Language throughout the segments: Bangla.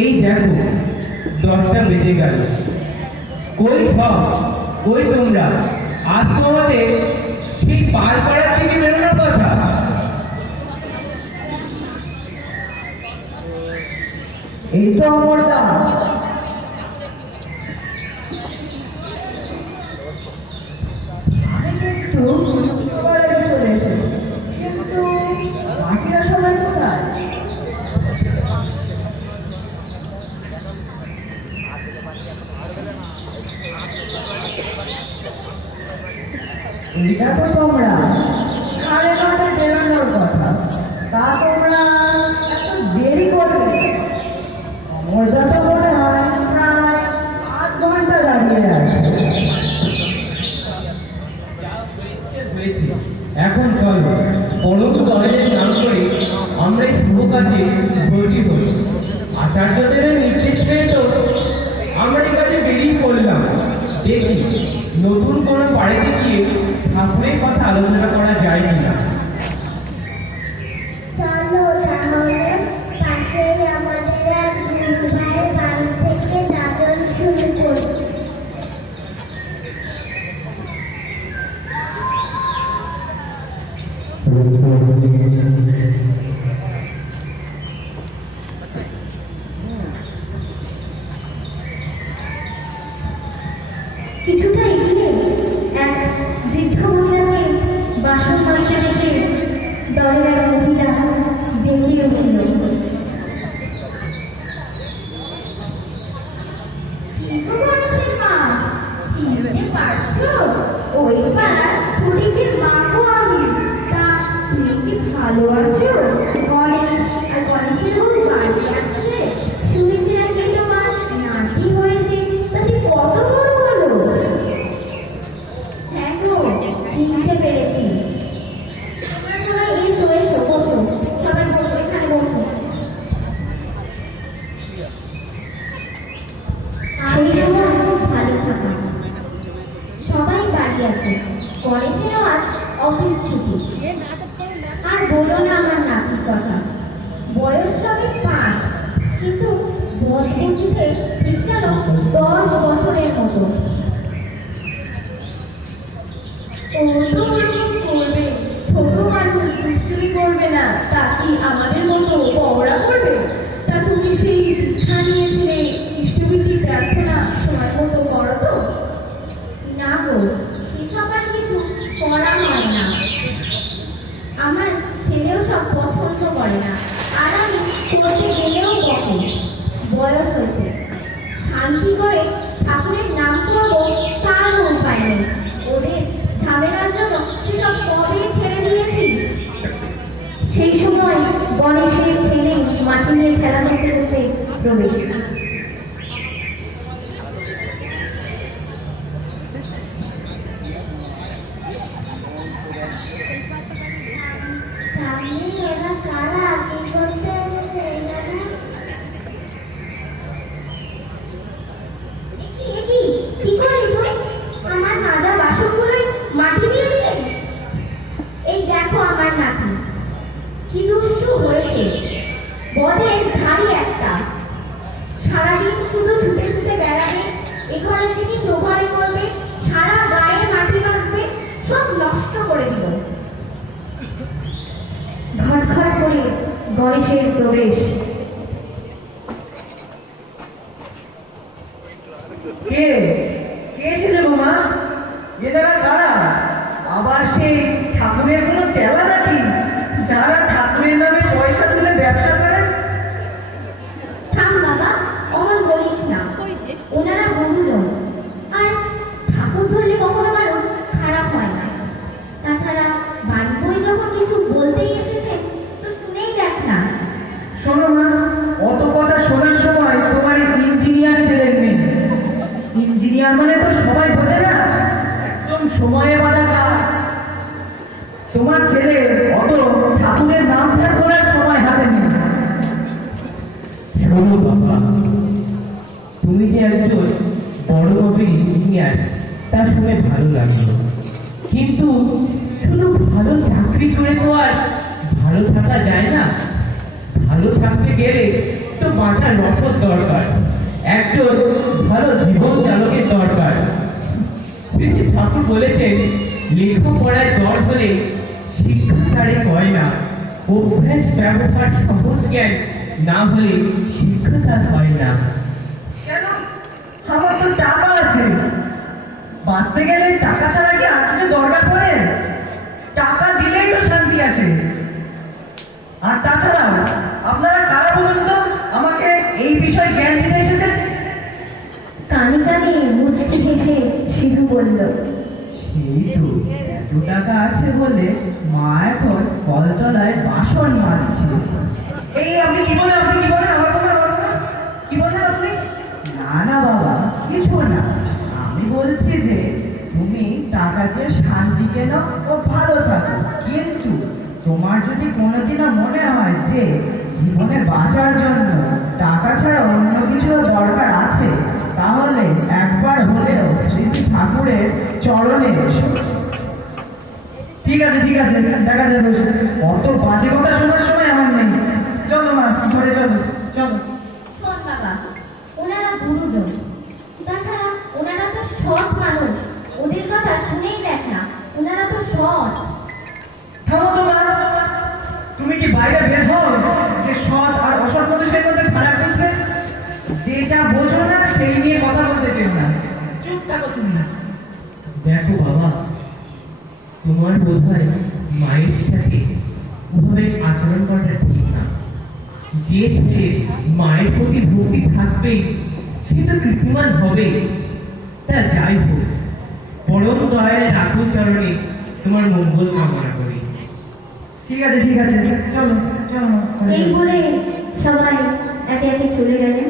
এই দেখো 10টা বেজে গেল। কই সব, কই তোমরা? আজ তো আমাদের সেই পাড়ার থেকে বেরোনোর কথা। এই তো অমরদা। আমি কিন্তু সবার আগে চলে এসেছি, কিন্তু বাকিরা সবাই কোথায়? এইটা তো তোমরা 9:30টায় বেরোনোর কথা, তা তোমরা এত দেরি করবে? অমরদা তো মনে হয় প্রায় 8 ঘন্টা দাঁড়িয়ে আছে। এখন চলো পরম দলের নাম করে আমরা এই শুভ কাজে ব্রতী হই। আচার্যদের নির্দেশ পেয়ে তো আমরা এই কাজে বেরিয়ে পড়লাম। দেখি নতুন কোনো বাড়িতে গিয়ে ঠাকুরের কথা আলোচনা করা যায় কিনা। চলো তাহলে পাশেই আমাদের এক ভাইয়ের বাড়ি থেকে যাজন শুরু করি। কিছুটা এগিয়ে এক বৃদ্ধ মহিলাকে বাসন মাজতে দেখে দলের এক মহিলা ডেকে উঠল। চিনতে পারছো? ওই পাড়ার ফটিকের মা গো আমি। তা তুমি কি ভালো আছো? গণেশ আর গণেশের ওর বাড়ি আছে। শুনেছি নাকি তোমার নাতি হয়েছে, তা সে কত বড় হলো? হ্যাঁ গো, চিনতে পেরেছি। তোমরা সবাই এসো এসো, বসো। সবাই বসো, এখানে বসো। সেই সময় ভালো থাকা, সবাই বাড়ি আছে। গণেশেরও আজ অফিস ছুটি। আর বলো না আমার নাতির কথা। বয়স সবে 5, কিন্তু বদবুদ্ধিতে ঠিক যেন 10 বছরের মতো। ও তো ওরকম করবে, ছোট মানুষ দুষ্টুমি করবে না, তা কি আমাদের মতো বড়রা করবে? তা তুমি সেই দীক্ষা নিয়েছিলে, ইষ্টভীতি প্রার্থনা সময় মতো করো তো? না গো, সেসব আর কিছু করা হয় না। আমার ছেলেও সব পছন্দ করে না, আর আমি কোথাও গেলেও বকে। বয়স হয়েছে, শান্তি করে ঠাকুরের নাম করবো তারও উপায় নেই। ওদের ঝামেলার জন্য সেসব কবে ছেড়ে দিয়েছি। সেই সময় গণেশের ছেলে মাটি নিয়ে খেলা করতে করতে প্রবেশ। সামনে ওরা কারা কি করতে এসেছে এখানে? কি করলি তুই? আমার মাজা বাসনগুলোই মাটি দিয়ে দিলে। এই দেখো আমার নাতি কি দুষ্টু হয়েছে। বদের ধাড়ি একটা, সারাদিন শুধু ছুটে ছুটে বেড়াবে, এঘরে থেকে সোঘরে করবে, সারা গায়ে মাটি মাখবে, সব নষ্ট করে দিল। ঘটঘট করে গণেশের প্রবেশ। কে কে এসেছে গো মা? এনারা কারা? আবার সেই ঠাকুরের কোনো চেলা নাকি, যারা ঠাকুরের নামে পয়সা তুলে ব্যবসা করে? থাম বাবা, অমন বলিস না। ওনারা গুরুজন, আর ঠাকুর ধরলে কখনো কারো খারাপ হয় না। তাছাড়া বাড়ি বই যখন কিছু বলতেই এসেছে, তো শুনেই দেখ না। শোনো মা, অত কথা শোনার সময় তোমার ইঞ্জিনিয়ার ছেলের নেই। ইঞ্জিনিয়ার মানে তো সবাই বোঝে না, একদম সময়ে বাঁধা কাজ। তোমার ছেলে অত ঠাকুরের নাম ধ্যান করার সময় হাতে নেই। শোনো বাবা, তুমি যে একজন বড় মাপের ইঞ্জিনিয়ার তা শুনে ভালো লাগলো, কিন্তু শুধু ভালো চাকরি করে তো আর ভালো থাকা যায় না। ভালো থাকতে গেলে তো বাঁচার রসদ দরকার, একজন ভালো জীবন চালকের দরকার। শ্রী শ্রী ঠাকুর বলেছেন, লেখাপড়ায় দর হলে শিক্ষা তারে হয় না, অভ্যাস ব্যবহার সহজ জ্ঞান না হলে শিক্ষা তার হয় না। কেন? আমার তো টাকা আছে, বাঁচতে গেলে টাকা ছাড়া কি আর কিছু দরকার পড়ে? টাকা দিলেই তো শান্তি আসে। আর তাছাড়াও আপনারা কারা বলুন তো আমাকে এই বিষয়ে জ্ঞান দিতে এসেছেন? কানে কানে মুচকি হেসে সিধু বলল, এই তো এত টাকা আছে বলে মা এখন কলতলায় বাসন মাজছে। এই আপনি কি বলেন? আপনি কি বলেন? আমার বলেন, আমার বলেন, কি বলেন আপনি? না না বাবা, কিছু না। আমি বলছি যে তুমি টাকাকে শান্তি কেন ও ভালো থাকো, কিন্তু তোমার যদি কোনোদিনও মনে হয় যে জীবনে বাঁচার জন্য টাকা ছাড়া অন্য কিছু দরকার আছে, তাহলে একবার হলেও শ্রী শ্রী ঠাকুরের চরণে এসো। ঠিক আছে, ঠিক আছে, দেখা যাবে। অত বাজে কথা শোনার সময় আমার নেই। চলো মা, ঘরে চলো, চলো। শোন বাবা, ওনারা গুরুজন, তাছাড়া ওনারা তো সৎ মানুষ, ওদের কথা শুনেই দেখ না, ওনারা তো সৎ। থামো তো মা, তুমি কি বাইরে বের হও যে সৎ আর অসৎ মানুষের মধ্যে ফারাক বুঝবে? যেটা বোঝো না সেই নিয়ে কথা বলতে চেও না, চুপ থাকো তুমি। দেখো বাবা, তোমার বোধ হয় মায়ের সাথে ওভাবে আচরণ করাটা ঠিক না। যে ছেলে মায়ের প্রতি ভক্তি থাকবে সে তো কৃত্রিমান হবে। তা যাই হোক, পরম দয়ালে ঠাকুর চরণে তোমার মঙ্গল কামনা করি। ঠিক আছে, ঠিক আছে, চলো চলো মা, ঘরে এই চলো। বলে সবাই একে একে চলে গেলেন।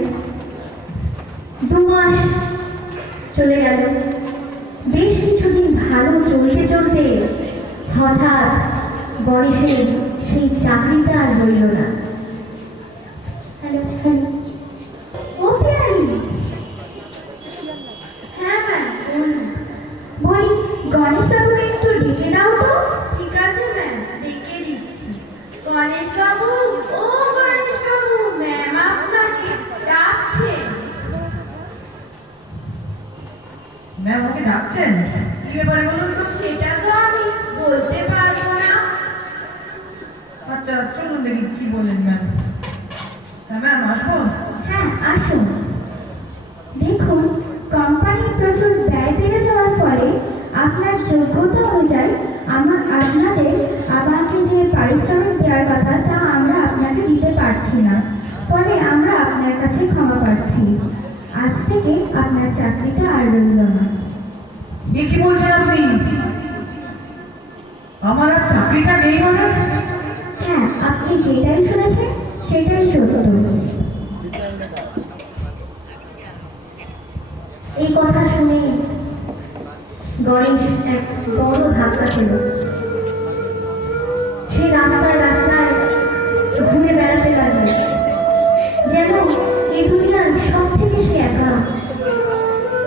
2 মাস চলে গেল। বেশ কিছুদিন ভালো চলতে চলতে হঠাৎ গণেশের সেই চাকরিটা আর রইল না। হ্যালো হ্যালো, ও পিয়ারি। হ্যাঁ ম্যাম বলুন। বলি গণেশবাবুকে একটু ডেকে দাও তো। ঠিক আছে ম্যাম, ডেকে দিচ্ছি। গণেশবাবু, ও গণেশবাবু, ম্যাম আপনাকে ডাকছে। ম্যাম ওকে ডাকছেন? কি ব্যাপারে বলুন তো? সেটা তো আমি বলতে পারবো না। আচ্ছা চলুন দেখি কি বলেন ম্যাম। হ্যাঁ ম্যাম, আসবো? হ্যাঁ আসুন। দেখুন, কোম্পানির প্রচুর ব্যয় বেড়ে যাওয়ার ফলে আপনার যোগ্যতা অনুযায়ী আপনাদের আমাকে যে পারিশ্রমিক দেওয়ার কথা তা আমরা আপনাকে দিতে পারছি না, ফলে আমরা আপনার কাছে ক্ষমা প্রার্থী। আজ থেকে আপনার চাকরিটা আর রইল না। এ কি বলছেন আপনি? আমার আর চাকরিটা নেই মানে? হ্যাঁ, আপনি যেটাই শুনেছেন সেটাই সত্য। এই কথা শুনে গণেশ এক বড় ধাক্কা খেল। সে রাস্তায় রাস্তায় ঘুরে বেড়াতে লাগলো, যেন এই দুনিয়ার সব থেকে সে একা,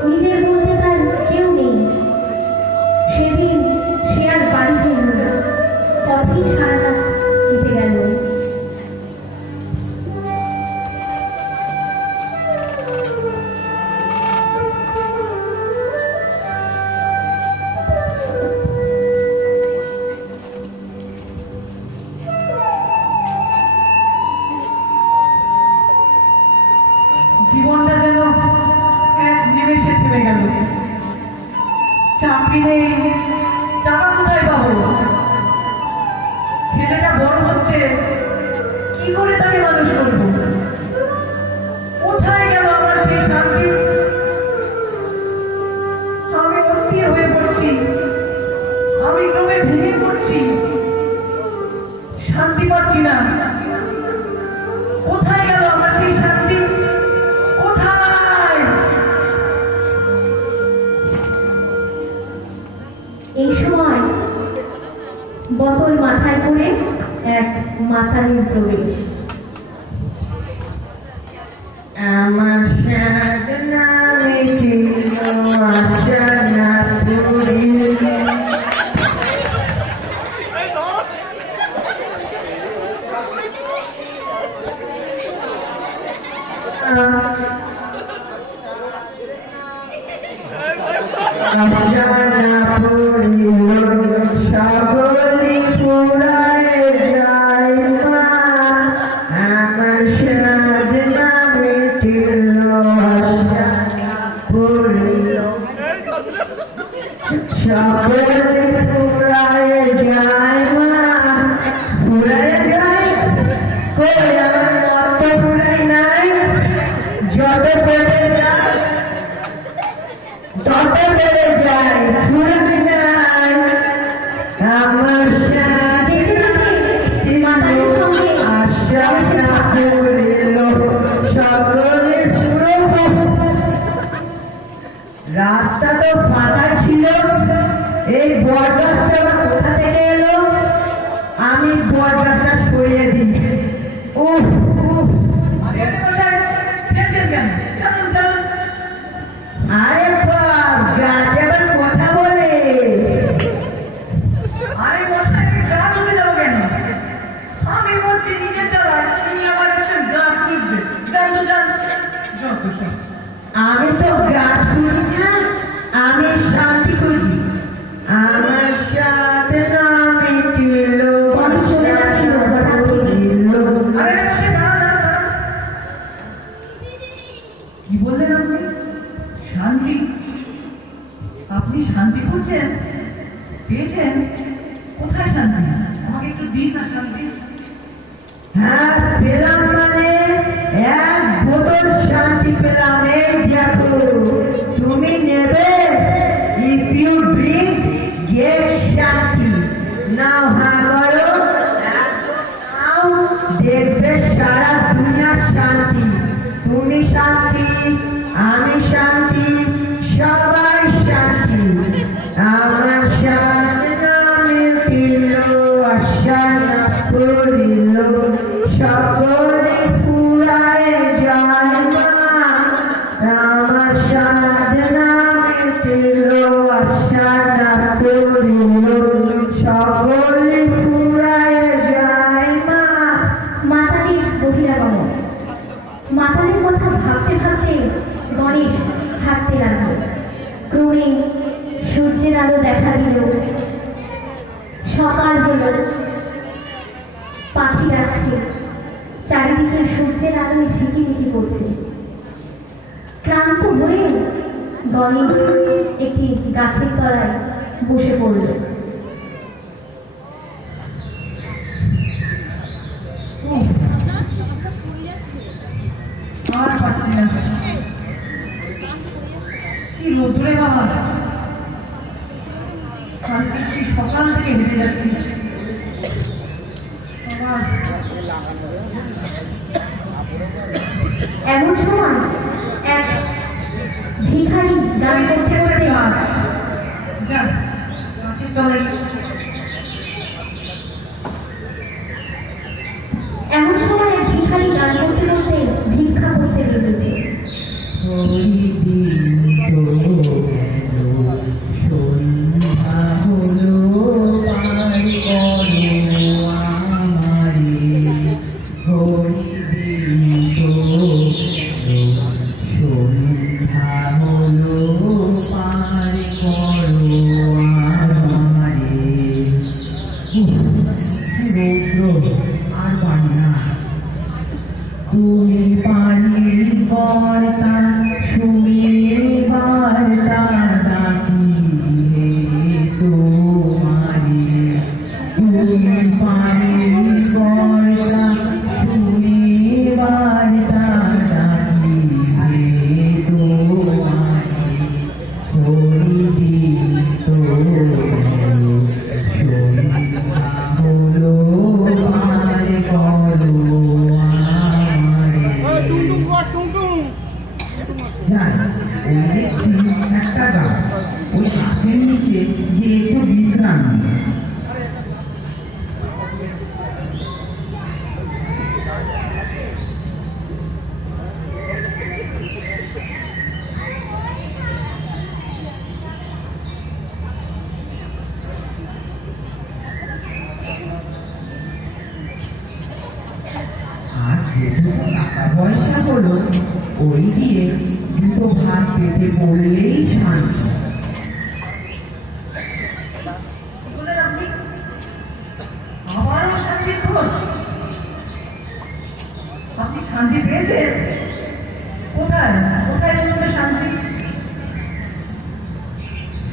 নিজের বলতে তার কেউ নেই। সেদিন সে আর বাড়ি ফিরল না, পথেই সারা রাত কেটে গেল। জীবনটা যেন এক নিমেষে থেমে গেল। চাকরি নেই, টাকা কোথায় পাবো? ছেলেটা বড় হচ্ছে, কি করে তাকে মানুষ করবো? কোথায় গেল আমার সেই শান্তি? আমি অস্থির হয়ে পড়ছি, আমি ক্রমে ভেঙে পড়ছি, শান্তি পাচ্ছি না। কোথায় গেল আমার সেই শান্তি? কোথায়? এই সময় বোতল মাথায় করে এক মাতালের প্রবেশ। আমার সাধনা মিটিল, আশা না পুরিল। সকলি পুরায় যায় মা আমার সাধনা মিটিল আশা পড়িল সকলি পুরায় যায় মা পুরায় যায় কই আমার মত পুরাই নাই যত পড়ে যায় তত বেড়ে যায় পুরাই নাই আমার মাতালের সঙ্গে আশা পড়িল সকলে পুরো রাস্তা তো ফাঁকা ছিল এই বটগাছটা আবার কোথা থেকে এলো আমি বটগাছটা সরিয়ে দিই উফ উফ আরে মশাই দেখছেন কেন? চলুন চলুন। আরে বাপ গাছ আবার কথা বলে আরে মশাই গাছ উঠে যাবো কেন? আমি বলছি নিচে চালান, তিনি আবার এসেছেন গাছ খুঁজতে। যান তো যান। যত সব। আমি তো গাছ খুঁজি না আমি শান্তি খুঁজি আমার সাথে না মিটিল আরে মশাই দাঁড়ান দাঁড়ান দাঁড়ান। কি বললেন আপনি? শান্তি? আপনি শান্তি খুঁজছেন? পেয়েছেন? কোথায় শান্তি? আমাকে একটু দিন না শান্তি। হ্যাঁ পেলাম মানে এক বোতল শান্তি পেলাম এই দেখো তুমি নেবে ইফ ইউ ড্রিঙ্ক গেট শান্তি নাও হ্যাঁ করো নাও দেখবে সারা দুনিয়া শান্তি তুমি শান্তি আমি শান্তি সবাই শান্তি আমার শান্তি না মিটিল আশা না পড়িল সকলে ফুরায় যায় মা আমার সাধনা মিটিল আশা না পড়িল সকলে ফুরায় যায় মা মাতালের বহিরাগমন। মাতালের কথা ভাবতে ভাবতে গণেশ হাঁটতে লাগলো। ক্রমে সূর্যের আলো দেখা দিল, সকাল হলো, পাখি ডাকছে, চারিদিকে সূর্যের আলোয় ঝিকিমিকি পড়ছে। ক্লান্ত হয়ে গণেশ একটি গাছের তলায় বসে পড়ল। আর পাচ্ছি না। কি রোদ্রে বাবা, কালকে সেই সকাল থেকে হেঁটে যাচ্ছি বাবা। এমন সময় এক ভিখারি গান করছে করতে গাছ যান, গাছের তলায়। এমন সময় এক ভিখারি গান করতে করতে ভিক্ষা করতে বেরিয়েছে। সন্ধ্যা হলো পার করো আমারে হরিদিন সন্ধ্যা হলো পার করো আমারে রৌদ্র আর পারি না তুমি পানির বর্তা শুয়ে বার্তা ডাকি হে তোমারে তুমি পানির বর্তা শুয়ে বার্তা ডাকি হে তোমারে হরিদিন সন্ধ্যা হলো পার করো আমারে যান দেখছি একটা গাছ ওই গাছের নিচে গিয়ে একটু বিশ্রাম নিই। যেটুকু টাকা পয়সা হলো ওই দিয়ে দুটো ভাত পেটে পড়লেই শান্তি। কি বললেন আপনি? আবারও শান্তির খোঁজ? আপনি শান্তি পেয়েছেন? কোথায় কোথায় বলুন শান্তি?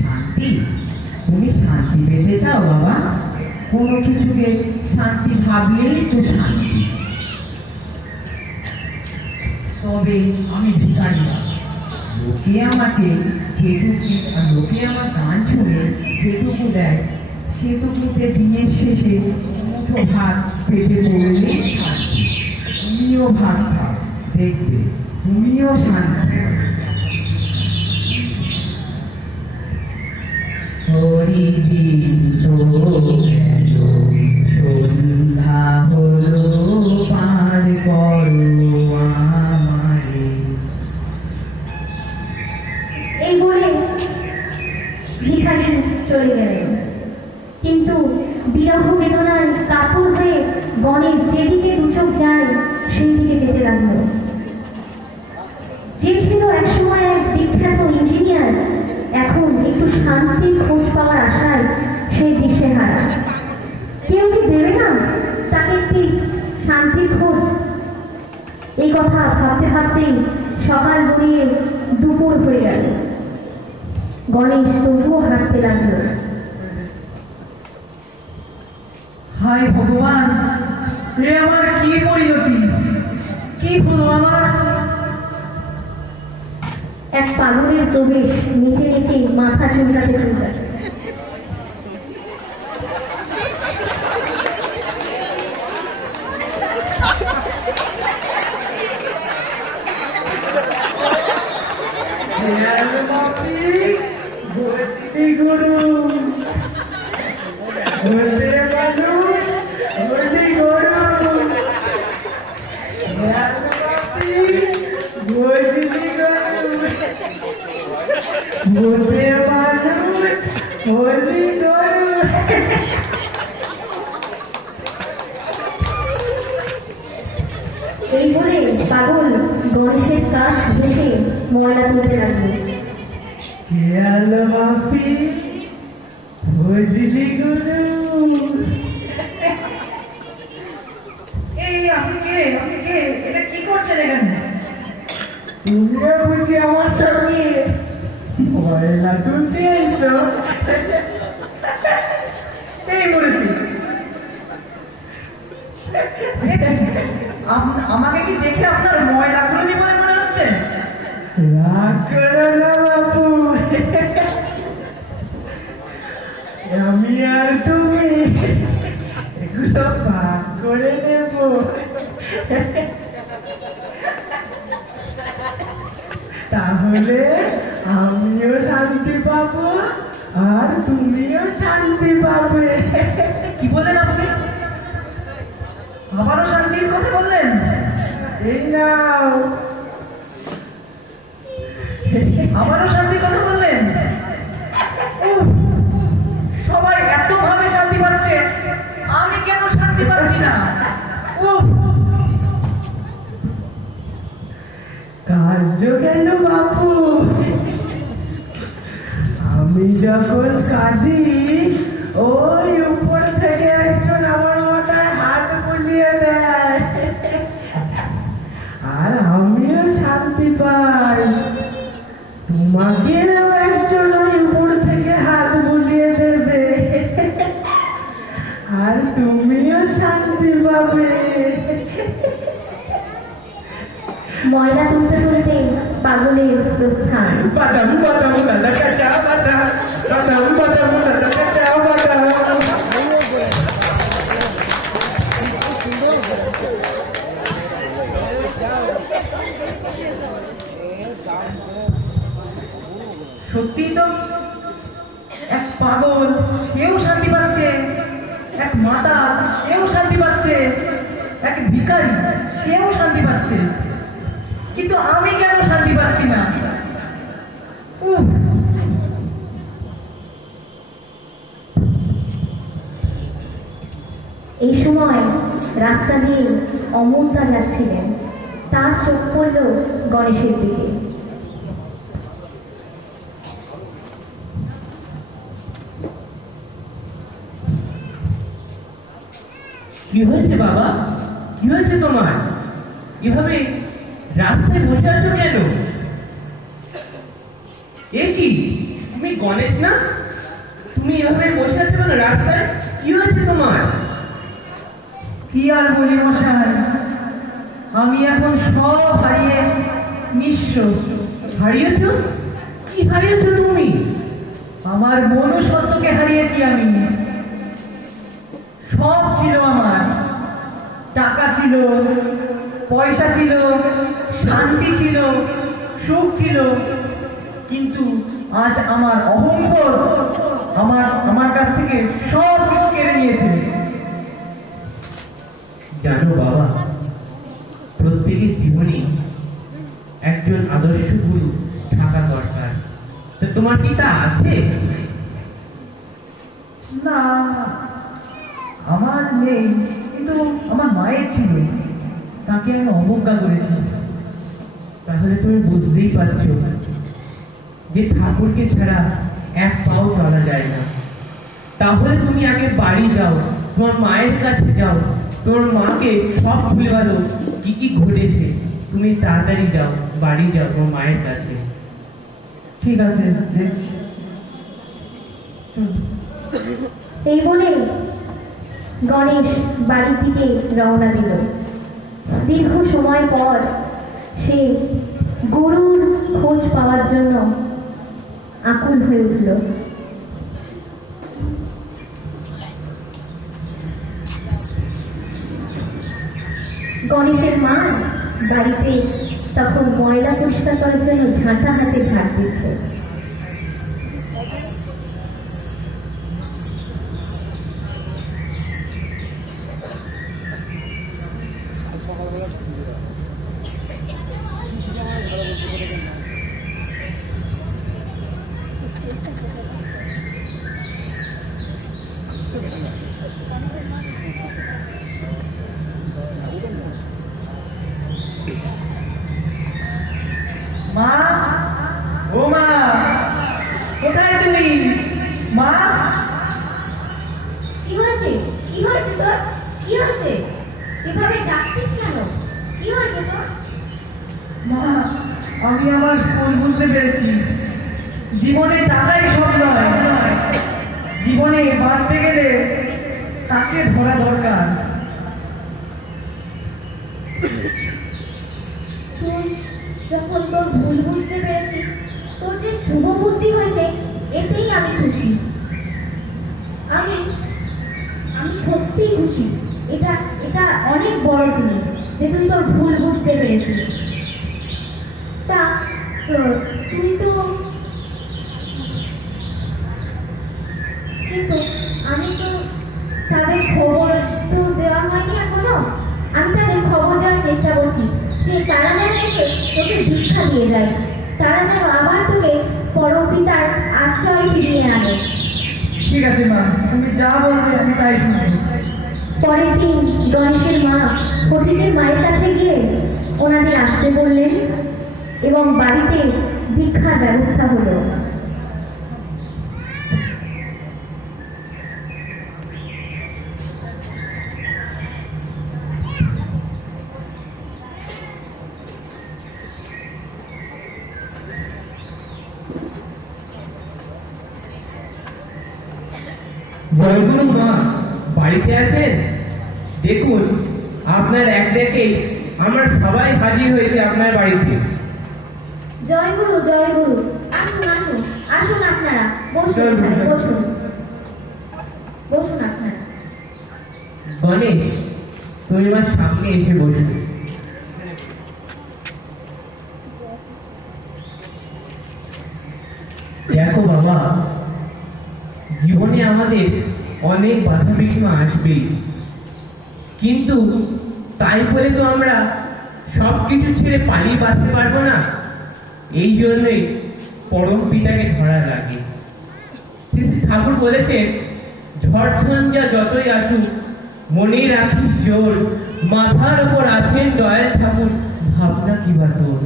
শান্তি? তুমি শান্তি পেতে চাও বাবা? কোনো কিছুকে শান্তি ভাবলেই তো শান্তি। তবে আমি ভিখারি না। লোকে আমাকে যেটুকু লোকে আমার গান শুনে যেটুকু দেয় সেটুকুতে দিনের শেষে মুঠো ভাত পেটে পড়লেই শান্তি। তুমিও ভাত খাও, দেখবে তুমিও শান্তি। হরিদিন তো গেল, সন্ধ্যা হলো, পার করো আমারে। এই বলে ভিখারি চলে গেলেন। কিন্তু বিরহ বেদনায় কাতর হয়ে গণেশ যেদিকে দু চোখ যায় সেই দিকে যেতে লাগলো। যে ছিল একসময় এক বিখ্যাত ইঞ্জিনিয়ার, এখন একটু শান্তির খোঁজ পাওয়ার আশায় সেই দিশেহারা। কেউ কি দেবে না তাকে একটি শান্তির খোঁজ? এই কথা ভাবতে ভাবতেই সকাল গড়িয়ে দুপুর হয়ে গেল। গণেশ তবুও হাঁটতে লাগলো। হায় ভগবান, এ আমার কি পরিণতি, কি হলো আমার? এক পাগলের প্রবেশ নিচে নিচে মাথা চুলকাতে চুলকাতে। এই বলে পাগল গণেশের কাছ ঘেঁষে ময়লা তুলতে লাগলো। এই আপনি কে? আপনি কে? এটা কি করছেন এখানে? তুমিও বুঝি আমার সঙ্গে ময়লা তুলতে এসো? এই বলেছি। আমাকে কি দেখে আপনার ময়লাগুলো নিয়ে বলে মনে হচ্ছে? রাগ করো না বাবু, আমি আর তুমি এগুলো ভাগ করে নেব। তাহলে আমিও শান্তি পাবো আর তুমিও শান্তি পাবে। কি বললেন আপনি? আবারও শান্তির কথা বললেন? এই নাও। আবারও শান্তির কথা বললেন? উফ, সবাই এত ভাবে শান্তি পাচ্ছে, আমি কেন শান্তি পাচ্ছি না? উফ, কার্য গেল বাপু। আমি যখন কাঁদি ওই উপর থেকে একজন আমার মাথায় হাত বুলিয়ে দেয় আর আমিও শান্তি পাই। তোমাকেও একজন ওই উপর থেকে হাত বুলিয়ে দেবে আর তুমিও শান্তি পাবে। ময়লা তুলতে তুলতে পাগলের প্রস্থান। বাদাম বাদাম দাদা কাঁচা বাদাম, বাদাম বাদাম দাদা কাঁচা বাদাম। সত্যি তো, এক পাগল সেও শান্তি পাচ্ছে, এক মাতা সেও শান্তি পাচ্ছে, এক ভিখারি সেও শান্তি পাচ্ছে, কিন্তু আমি কেন শান্তি পাচ্ছি না? উফ, এই সময় রাস্তা দিয়ে অমরদা যাচ্ছিলেন। তার চোখ পড়ল গণেশের দিকে। কি হয়েছে বাবা? কি হয়েছে তোমার? এভাবে রাস্তায় বসে আছো কেন? এ কি, তুমি গণেশ না? তুমি এভাবে বসে আছো কেন রাস্তায়? কি হয়েছে তোমার? কি আর বলি মশাই, আমি এখন সব হারিয়ে নিঃস্ব। হারিয়েছ? কি হারিয়েছ তুমি? আমার মনুষ্যত্বকে হারিয়েছি আমি। সব ছিল আমার, টাকা ছিল, পয়সা ছিল, শান্তি ছিল, সুখ ছিল, কিন্তু আজ আমার অহংবোধ আমার কাছ থেকে সব কিছু কেড়ে নিয়েছে। জানো বাবা, প্রত্যেকের জীবনে একজন আদর্শ গুরু থাকা দরকার। তো তোমার কি তা আছে? না, আমার নেই, কিন্তু আমার মায়ের ছিল, তাকে আমি অবজ্ঞা করেছি। তাহলে তুমি বুঝতেই পারছো যে ঠাকুরকে ছাড়া এক পাও চলা যায় না। তাহলে তুমি আগে বাড়ি যাও, তোমার মায়ের কাছে যাও, তোমার মাকে সব খুলে বলো কি কি ঘটেছে। তুমি তাড়াতাড়ি যাও, বাড়ি যাও তোমার মায়ের কাছে। ঠিক আছে, দেখছি। এই বলে গণেশ বাড়ির দিকে রওনা দিল। দীর্ঘ সময় পর সে গরুর খোঁজ পাওয়ার জন্য আকুল হয়ে উঠল। গণেশের মা বাড়িতে তখন ময়লা পরিষ্কার করার জন্য ঝাঁটা হাতে ঝাড় দিচ্ছে। মা, ও মা, কোথায় তুমি? মা, কি হয়েছে? কি হয়েছে তোর? কি হয়েছে? এভাবে ডাকছিস কেন? কি হয়েছে তোর? মা, আমি আমার ভুল বুঝতে পেরেছি। জীবনে টাকাই সব নয়, জীবনে বাঁচতে গেলে তাকে ধরা দরকার। তুই যখন তোর ভুল বুঝতে পেরেছিস, তোর যে শুভ বুদ্ধি হয়েছে, এতেই আমি খুশি। আমি আমি সত্যিই খুশি। এটা এটা অনেক বড় জিনিস যে তুই তোর ভুল বুঝতে পেরেছিস। তা তুই তো, কিন্তু আমি তো তাদের খবর তো দেওয়া হয়নি এখনো। আমি তাদের খবর দেওয়ার চেষ্টা করছি যে তারা যেন এসে তোকে দীক্ষা দিয়ে যায়, তারা যেন আবার তোকে পরপিতার আশ্রয় ফিরিয়ে আনে। ঠিক আছে মা, তুমি যা বলবে আমি তাই শুনবো। পরের দিন গণেশের মা ফটিকের মায়ের কাছে গিয়ে ওনাদের আসতে বললেন এবং বাড়িতে দীক্ষার ব্যবস্থা হলো। জয়গুরু মা, বাড়িতে আছেন? দেখুন, আপনার এক ডেকে আমরা সবাই হাজির হয়েছে আপনার বাড়িতে। জয় গুরু, জয় গুরু। আসুন আসুন আসুন, আপনারা বসুন, জয় গুরু, এখানে জয়। বসুন, বসুন আপনারা। গণেশ, তুমি আমার সামনে এসে বসুন। দেখো বাবা, জীবনে আমাদের অনেক বাধা বিঘ্ন আসবেই, কিন্তু তাই বলে তো আমরা সব কিছু ছেড়ে পালিয়ে বাঁচতে পারবো না। এই জন্যই পরম পিতাকে ধরা লাগে। শ্রী ঠাকুর বলেছেন, ঝড় ঝঞ্ঝা যতই আসুক মনে রাখিস জোর, মাথার ওপর আছেন দয়াল ঠাকুর, ভাবনা কি বা তোর।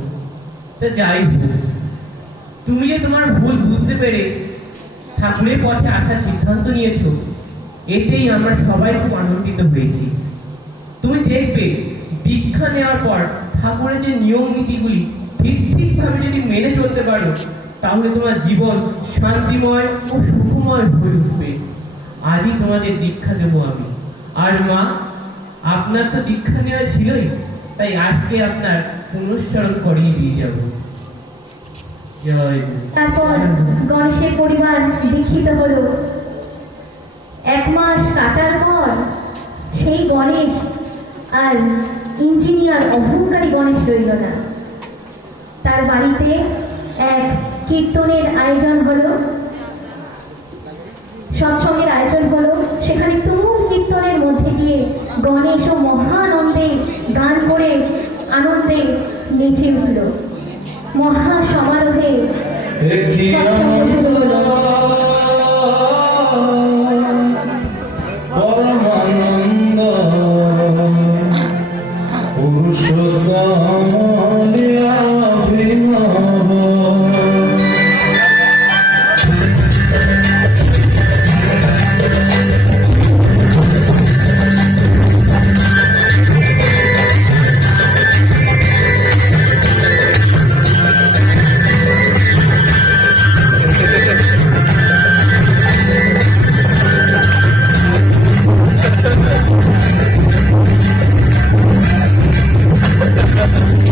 তা যাই হোক, তুমি যে তোমার ভুল বুঝতে পেরে ঠাকুরের পথে আসার সিদ্ধান্ত নিয়েছো, এতেই আমরা সবাই খুব আনন্দিত হয়েছি। তুমি দেখবে দীক্ষা নেওয়ার পর ঠাকুরের যে নিয়ম নীতিগুলি ঠিকভাবে যদি মেনে চলতে পারো, তাহলে তোমার জীবন শান্তিময় ও সুখময় হয়ে উঠবে। আজই তোমাদের দীক্ষা দেবো আমি। আর মা, আপনার তো দীক্ষা নেওয়া ছিলই, তাই আজকে আপনার পুনশ্চরণ করিয়ে দিয়ে যাবো। জয় গুরু। তারপর গণেশের পরিবার দীক্ষিত হলো। 1 মাস কাটার পর সেই গণেশ আর ইঞ্জিনিয়ার অহংকারী গণেশ রইল না। তার বাড়িতে এক কীর্তনের আয়োজন হলো, সৎসঙ্গের আয়োজন হলো। সেখানে তুমুল কীর্তনের মধ্যে দিয়ে গণেশ ও মহানন্দে গান করে আনন্দে নেচে উঠল। মহা সমারোহে সৎসঙ্গ শুরু হলো। পরমানন্দ পুরুষোত্তম অভিনব। Thank you.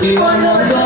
কি মনোরম